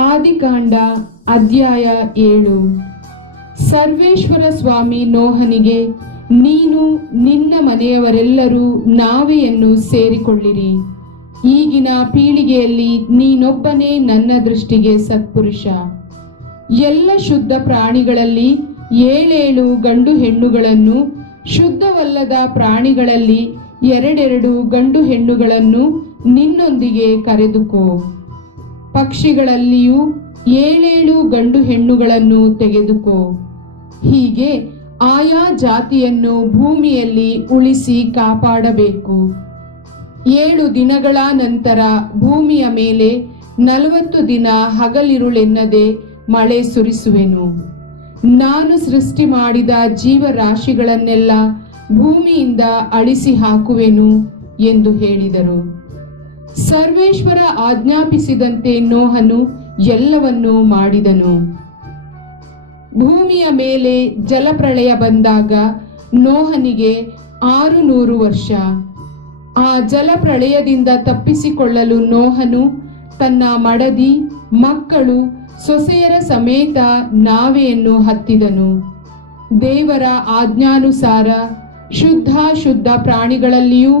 ಆದಿಕಾಂಡ ಅಧ್ಯಾಯ 7. ಸರ್ವೇಶ್ವರ ಸ್ವಾಮಿ ನೋಹನಿಗೆ, ನೀನು ನಿನ್ನ ಮನೆಯವರೆಲ್ಲರೂ ನಾವೆಯನ್ನು ಸೇರಿಕೊಳ್ಳಿರಿ. ಈಗಿನ ಪೀಳಿಗೆಯಲ್ಲಿ ನೀನೊಬ್ಬನೇ ನನ್ನ ದೃಷ್ಟಿಗೆ ಸತ್ಪುರುಷ. ಎಲ್ಲ ಶುದ್ಧ ಪ್ರಾಣಿಗಳಲ್ಲಿ 7 ಗಂಡು ಹೆಣ್ಣುಗಳನ್ನು, ಶುದ್ಧವಲ್ಲದ ಪ್ರಾಣಿಗಳಲ್ಲಿ 2 ಗಂಡು ಹೆಣ್ಣುಗಳನ್ನು ನಿನ್ನೊಂದಿಗೆ ಕರೆದುಕೋ. ಪಕ್ಷಿಗಳಲ್ಲಿಯೂ 7 ಗಂಡು ಹೆಣ್ಣುಗಳನ್ನು ತೆಗೆದುಕೋ. ಹೀಗೆ ಆಯಾ ಜಾತಿಯನ್ನು ಭೂಮಿಯಲ್ಲಿ ಉಳಿಸಿ ಕಾಪಾಡಬೇಕು. 7 ದಿನಗಳ ನಂತರ ಭೂಮಿಯ ಮೇಲೆ 40 ದಿನ ಹಗಲಿರುಳೆನ್ನದೆ ಮಳೆ ಸುರಿಸುವೆನು. ನಾನು ಸೃಷ್ಟಿ ಮಾಡಿದ ಜೀವರಾಶಿಗಳನ್ನೆಲ್ಲ ಭೂಮಿಯಿಂದ ಅಳಿಸಿ ಹಾಕುವೆನು ಎಂದು ಹೇಳಿದರು. ಸರ್ವೇಶ್ವರ ಆಜ್ಞಾಪಿಸಿದಂತೆ ನೋಹನು ಎಲ್ಲವನ್ನೂ ಮಾಡಿದನು. ಭೂಮಿಯ ಮೇಲೆ ಜಲಪ್ರಳಯ ಬಂದಾಗ ನೋಹನಿಗೆ 600 ವರ್ಷ. ಆ ಜಲಪ್ರಳಯದಿಂದ ತಪ್ಪಿಸಿಕೊಳ್ಳಲು ನೋಹನು ತನ್ನ ಮಡದಿ, ಮಕ್ಕಳು, ಸೊಸೆಯರ ಸಮೇತ ನಾವೆಯನ್ನು ಹತ್ತಿದನು. ದೇವರ ಆಜ್ಞಾನುಸಾರ ಶುದ್ಧ ಪ್ರಾಣಿಗಳಲ್ಲಿಯೂ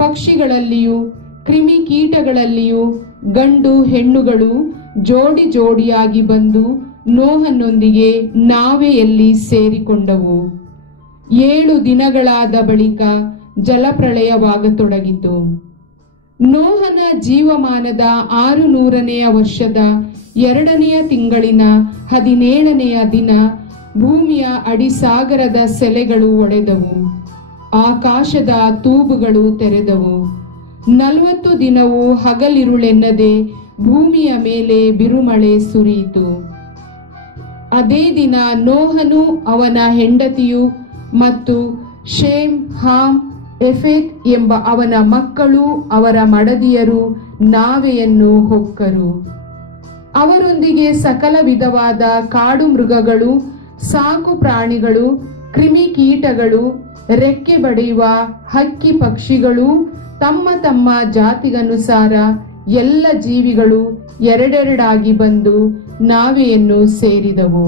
ಪಕ್ಷಿಗಳಲ್ಲಿಯೂ ಕ್ರಿಮಿಕೀಟಗಳಲ್ಲಿಯೂ ಗಂಡು ಹೆಣ್ಣುಗಳು ಜೋಡಿ ಜೋಡಿಯಾಗಿ ಬಂದು ನೋಹನೊಂದಿಗೆ ನಾವೆಯಲ್ಲಿ ಸೇರಿಕೊಂಡವು. 7 ದಿನಗಳಾದ ಬಳಿಕ ಜಲಪ್ರಳಯವಾಗತೊಡಗಿತು. ನೋಹನ ಜೀವಮಾನದ 600ನೆಯ ವರ್ಷದ 2ನೆಯ ತಿಂಗಳಿನ 17ನೆಯ ದಿನ ಭೂಮಿಯ ಅಡಿಸಾಗರದ ಸೆಲೆಗಳು ಒಡೆದವು, ಆಕಾಶದ ತೂಬುಗಳು ತೆರೆದವು. 40 ದಿನವೂ ಹಗಲಿರುಳೆನ್ನದೆ ಭೂಮಿಯ ಮೇಲೆ ಬಿರುಮಳೆ ಸುರಿಯಿತು. ಅದೇ ದಿನ ನೋಹನು, ಅವನ ಹೆಂಡತಿಯು ಮತ್ತು ಶೇಮ್, ಹಾಮ್, ಎಫೆತ್ ಎಂಬ ಅವನ ಮಕ್ಕಳು, ಅವರ ಮಡದಿಯರು ನಾವೆಯನ್ನು ಹೊಕ್ಕರು. ಅವರೊಂದಿಗೆ ಸಕಲ ವಿಧವಾದ ಕಾಡು ಮೃಗಗಳು, ಸಾಕು ಪ್ರಾಣಿಗಳು, ಕ್ರಿಮಿಕೀಟಗಳು, ರೆಕ್ಕೆ ಬಡಿಯುವ ಹಕ್ಕಿ ಪಕ್ಷಿಗಳು, ತಮ್ಮ ತಮ್ಮ ಜಾತಿಗನುಸಾರ ಎಲ್ಲ ಜೀವಿಗಳು 2 ಬಂದು ನಾವೆಯನ್ನು ಸೇರಿದವು.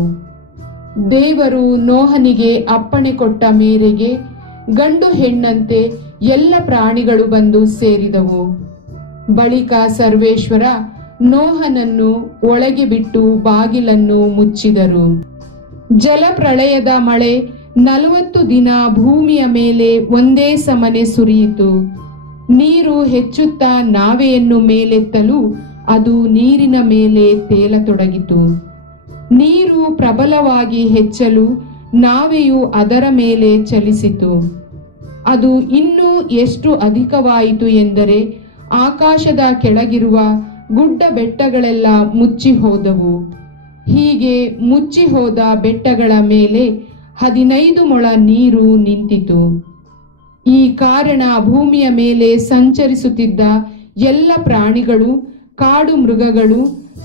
ದೇವರು ನೋಹನಿಗೆ ಅಪ್ಪಣೆ ಕೊಟ್ಟ ಮೇರೆಗೆ ಗಂಡು ಹೆಣ್ಣಂತೆ ಎಲ್ಲ ಪ್ರಾಣಿಗಳು ಬಂದು ಸೇರಿದವು. ಬಳಿಕ ಸರ್ವೇಶ್ವರ ನೋಹನನ್ನು ಒಳಗೆ ಬಿಟ್ಟು ಬಾಗಿಲನ್ನು ಮುಚ್ಚಿದರು. ಜಲಪ್ರಳಯದ ಮಳೆ 40 ದಿನ ಭೂಮಿಯ ಮೇಲೆ ಒಂದೇ ಸಮನೆ ಸುರಿಯಿತು. ನೀರು ಹೆಚ್ಚುತ್ತಾ ನಾವೆಯನ್ನು ಮೇಲೆತ್ತಲು ಅದು ನೀರಿನ ಮೇಲೆ ತೇಲತೊಡಗಿತು. ನೀರು ಪ್ರಬಲವಾಗಿ ಹೆಚ್ಚಲು ನಾವೆಯು ಅದರ ಮೇಲೆ ಚಲಿಸಿತು. ಅದು ಇನ್ನೂ ಎಷ್ಟು ಅಧಿಕವಾಯಿತು ಎಂದರೆ ಆಕಾಶದ ಕೆಳಗಿರುವ ಗುಡ್ಡ ಬೆಟ್ಟಗಳೆಲ್ಲ ಮುಚ್ಚಿ ಹೋದವು. ಹೀಗೆ ಮುಚ್ಚಿ ಹೋದ ಬೆಟ್ಟಗಳ ಮೇಲೆ 15 ಮೊಳ ನೀರು ನಿಂತಿತು. ಈ ಕಾರಣ ಭೂಮಿಯ ಮೇಲೆ ಸಂಚರಿಸುತ್ತಿದ್ದ ಎಲ್ಲ ಪ್ರಾಣಿಗಳು, ಕಾಡು ಮೃಗಗಳು,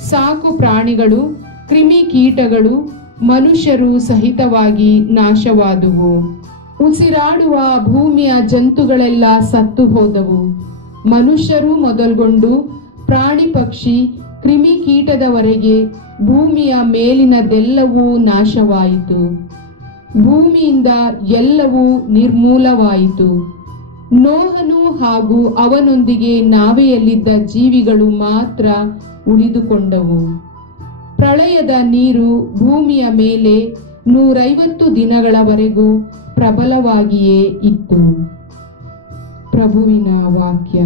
ಸಾಕು ಪ್ರಾಣಿಗಳು, ಕ್ರಿಮಿಕೀಟಗಳು, ಮನುಷ್ಯರು ಸಹಿತವಾಗಿ ನಾಶವಾದುವು. ಉಸಿರಾಡುವ ಭೂಮಿಯ ಜಂತುಗಳೆಲ್ಲ ಸತ್ತು ಹೋದವು. ಮನುಷ್ಯರು ಮೊದಲ್ಗೊಂಡು ಪ್ರಾಣಿ ಪಕ್ಷಿ ಕ್ರಿಮಿಕೀಟದವರೆಗೆ ಭೂಮಿಯ ಮೇಲಿನದೆಲ್ಲವೂ ನಾಶವಾಯಿತು. ಭೂಮಿಯಿಂದ ಎಲ್ಲವೂ ನಿರ್ಮೂಲವಾಯಿತು. ನೋಹನು ಹಾಗೂ ಅವನೊಂದಿಗೆ ನಾವೆಯಲ್ಲಿದ್ದ ಜೀವಿಗಳು ಮಾತ್ರ ಉಳಿದುಕೊಂಡವು. ಪ್ರಳಯದ ನೀರು ಭೂಮಿಯ ಮೇಲೆ 150 ದಿನಗಳವರೆಗೂ ಪ್ರಬಲವಾಗಿಯೇ ಇತ್ತು. ಪ್ರಭುವಿನ ವಾಕ್ಯ.